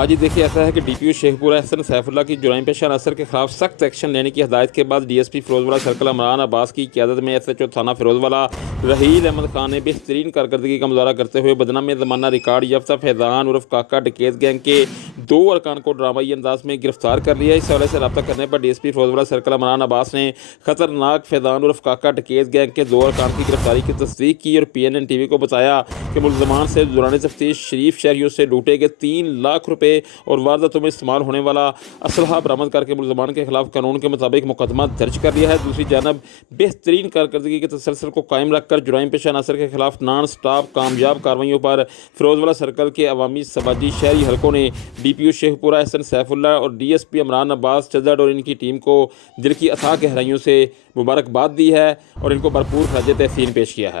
آج ہی دیکھیے ایسا ہے کہ ڈی پی او شیخ پورہ احسن سیف اللہ کی جرائم پیشہ عناصر کے خلاف سخت ایکشن لینے کی ہدایت کے بعد ڈی ایس پی فیروز والا سرکل عمران عباس کی قیادت میں ایس ایچ او تھانہ فیروز والا رحیل احمد خان نے بہترین کارکردگی کا مظاہرہ کرتے ہوئے بدنام میں زمانہ ریکارڈ یافتہ فیضان عرف کاکا ڈکیت گینگ کے 2 ارکان کو ڈرامائی انداز میں گرفتار کر لیا۔ اس حوالے سے رابطہ کرنے پر ڈی ایس پی فیروز والا سرکل عمران عباس نے خطرناک فیضان عرف کاکا ڈکیت گینگ کے 2 ارکان کی گرفتاری کی تصدیق کی اور پی این این ٹی وی کو بتایا کہ ملزمان سے دوران تفتیش شریف شہریوں سے لوٹے گئے 3 لاکھ روپے اور وارداتوں میں استعمال ہونے والا اسلحہ برآمد کر کے ملزمان کے خلاف قانون کے مطابق مقدمہ درج کر لیا ہے۔ دوسری جانب بہترین کارکردگی کے تسلسل کو قائم رکھ کر جرائم پیشہ عناصر کے خلاف نان سٹاپ کامیاب کارروائیوں پر فیروز والا سرکل کے عوامی سماجی شہری حلقوں نے ڈی پی او شیخ پورہ احسن سیف اللہ اور ڈی ایس پی عمران عباس چزڑ اور ان کی ٹیم کو دل کی اتھاہ گہرائیوں سے مبارکباد دی ہے اور ان کو بھرپور خراج تحسین پیش کیا ہے۔